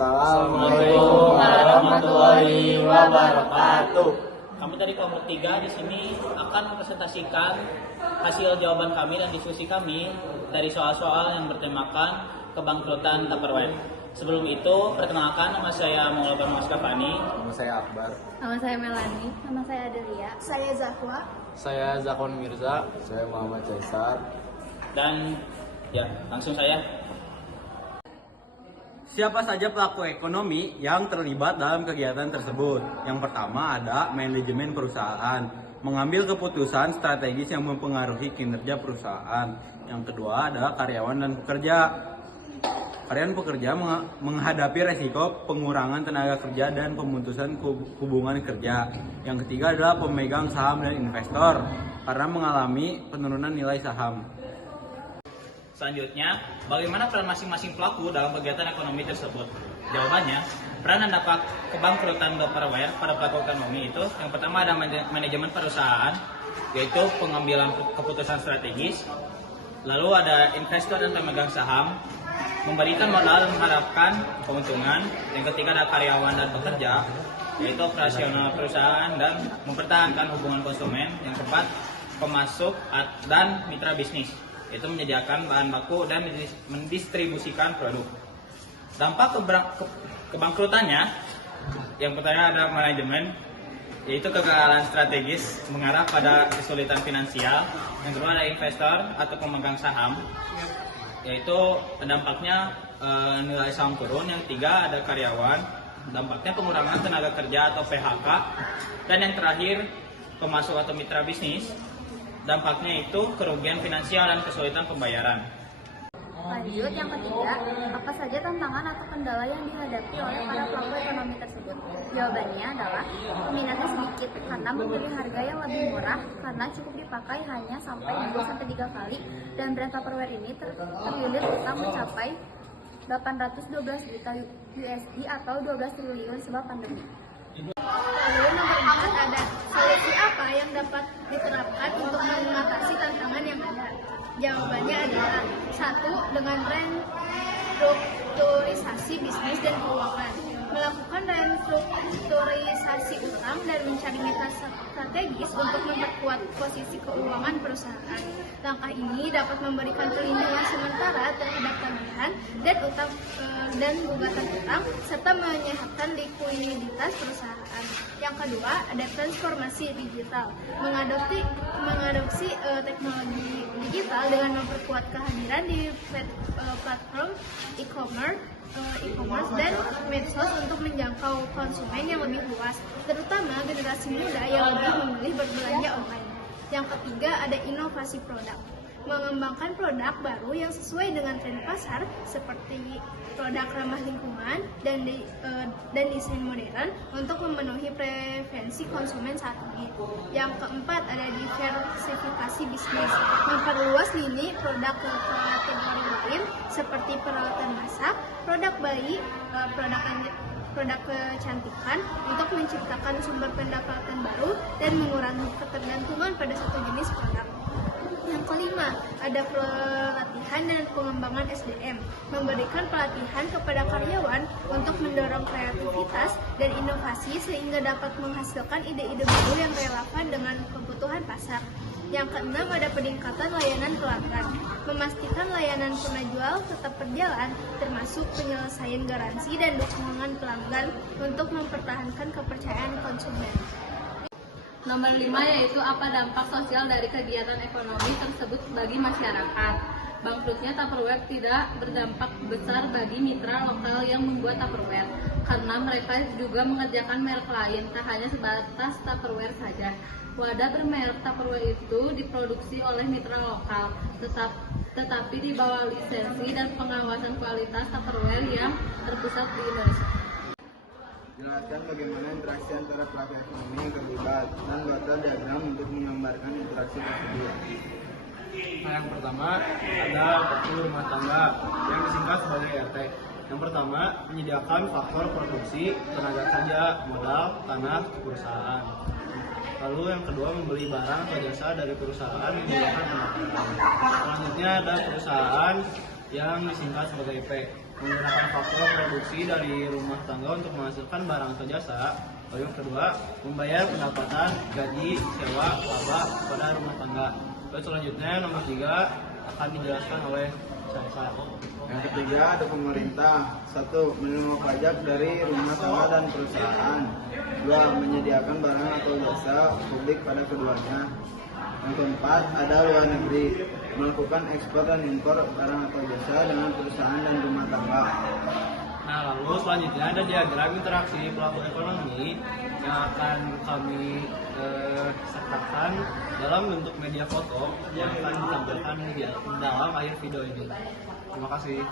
Assalamualaikum warahmatullahi wabarakatuh. Kami dari kelompok 3 di sini akan mempresentasikan hasil jawaban kami dan diskusi kami dari soal-soal yang bertemakan kebangkrutan Tupperware. Sebelum itu, perkenalkan, nama saya Maulana Maskafani. Nama saya Akbar. Nama saya Melani. Nama saya Adelia. Saya Zahwa. Saya Zakon Mirza. Saya Muhammad Caisar. Dan ya, langsung saya. Siapa saja pelaku ekonomi yang terlibat dalam kegiatan tersebut? Yang pertama ada manajemen perusahaan, mengambil keputusan strategis yang mempengaruhi kinerja perusahaan. Yang kedua ada karyawan dan pekerja. Karyawan pekerja menghadapi resiko pengurangan tenaga kerja dan pemutusan hubungan kerja. Yang ketiga adalah pemegang saham dan investor karena mengalami penurunan nilai saham. Selanjutnya, bagaimana peran masing-masing pelaku dalam kegiatan ekonomi tersebut? Jawabannya, peran dan dampak kebangkrutan Tupperware pada pelaku ekonomi itu, yang pertama ada manajemen perusahaan, yaitu pengambilan keputusan strategis. Lalu ada investor dan pemegang saham, memberikan modal dan mengharapkan keuntungan. Yang ketiga ada karyawan dan pekerja, yaitu operasional perusahaan dan mempertahankan hubungan konsumen. Yang keempat, pemasok dan mitra bisnis, yaitu menyediakan bahan baku dan mendistribusikan produk. Dampak kebangkrutannya, yang pertama ada manajemen, yaitu kegagalan strategis mengarah pada kesulitan finansial. Yang kedua ada investor atau pemegang saham, yaitu dampaknya nilai saham turun. Yang tiga ada karyawan, dampaknya pengurangan tenaga kerja atau PHK. Dan yang terakhir pemasok atau mitra bisnis, dampaknya itu kerugian finansial dan kesulitan pembayaran. Lanjut, yang ketiga, apa saja tantangan atau kendala yang dihadapi oleh para pelaku ekonomi tersebut? Jawabannya adalah peminatnya sedikit karena memilih harga yang lebih murah karena cukup dipakai hanya sampai 2-3 kali, dan brand Tupperware ini terlilit utang mencapai 812 juta USD atau 12 triliun sebab pandemi. Lalu nomor 4 ada solusi apa yang dapat diterapkan untuk mengatasi tantangan yang ada. Jawabannya adalah 1. Dengan restrukturisasi bisnis dan keuangan, melakukan restrukturisasi utang dan mencari mitra strategis untuk memperkuat posisi keuangan perusahaan. Langkah ini dapat memberikan perlindungan sementara terhadap tagihan dan utang dan gugatan utang serta menyehatkan likuiditas perusahaan. Yang kedua ada transformasi digital, mengadopsi teknologi digital dengan memperkuat kehadiran di platform e-commerce dan medsos untuk menjangkau konsumen yang lebih luas, terutama generasi muda yang lebih memilih berbelanja online. Yang ketiga ada inovasi produk, mengembangkan produk baru yang sesuai dengan tren pasar seperti produk ramah lingkungan dan desain modern untuk memenuhi preferensi konsumen saat ini. Yang keempat ada diversifikasi bisnis, memperluas lini produk ke kategori lain seperti peralatan masak, produk bayi, produk kecantikan untuk menciptakan sumber pendapatan baru dan mengurangi ketergantungan pada satu jenis produk. Yang kelima, ada pelatihan dan pengembangan SDM, memberikan pelatihan kepada karyawan untuk mendorong kreativitas dan inovasi sehingga dapat menghasilkan ide-ide baru yang relevan dengan kebutuhan pasar. Yang keenam ada peningkatan layanan pelanggan, memastikan layanan penjual tetap berjalan, termasuk penyelesaian garansi dan dukungan pelanggan untuk mempertahankan kepercayaan konsumen. Nomor 5 yaitu apa dampak sosial dari kegiatan ekonomi tersebut bagi masyarakat. Bangkrutnya Tupperware tidak berdampak besar bagi mitra lokal yang membuat Tupperware, karena mereka juga mengerjakan merek lain, tak hanya sebatas Tupperware saja. Wadah bermerek Tupperware itu diproduksi oleh mitra lokal, tetapi di bawah lisensi dan pengawasan kualitas Tupperware yang terpusat di Indonesia. Jelaskan bagaimana interaksi antara pelaku ekonomi yang terlibat dan buatlah diagram untuk menggambarkan interaksi tersebut. Yang pertama ada pelaku rumah tangga yang disingkat sebagai RT. Yang pertama menyediakan faktor produksi, tenaga kerja, modal, tanah, perusahaan. Lalu yang kedua membeli barang atau jasa dari perusahaan yang menyediakan pendapatan. Selanjutnya ada perusahaan yang disingkat sebagai P. menggunakan faktor produksi dari rumah tangga untuk menghasilkan barang atau jasa. Lalu yang kedua, membayar pendapatan, gaji, sewa, laba pada rumah tangga. Lalu selanjutnya nomor 3 akan dijelaskan oleh saya. Yang ketiga ada pemerintah. 1. Menerima pajak dari rumah tangga dan perusahaan. 2. Menyediakan barang atau jasa publik pada keduanya. Yang keempat ada luar negeri. Melakukan ekspor dan impor barang atau jasa dengan perusahaan dan rumah tangga. Nah, lalu selanjutnya ada diagram interaksi pelaku ekonomi yang akan kami sertakan dalam bentuk media foto yang akan ditampilkan di dalam akhir video ini. Terima kasih.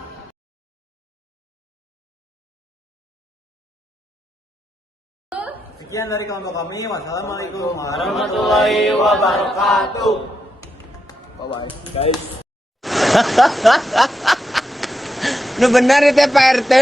Sekian dari kelompok kami. Wassalamualaikum Warahmatullahi wabarakatuh. Bye-bye. Guys. Nu benar itu Pak RT.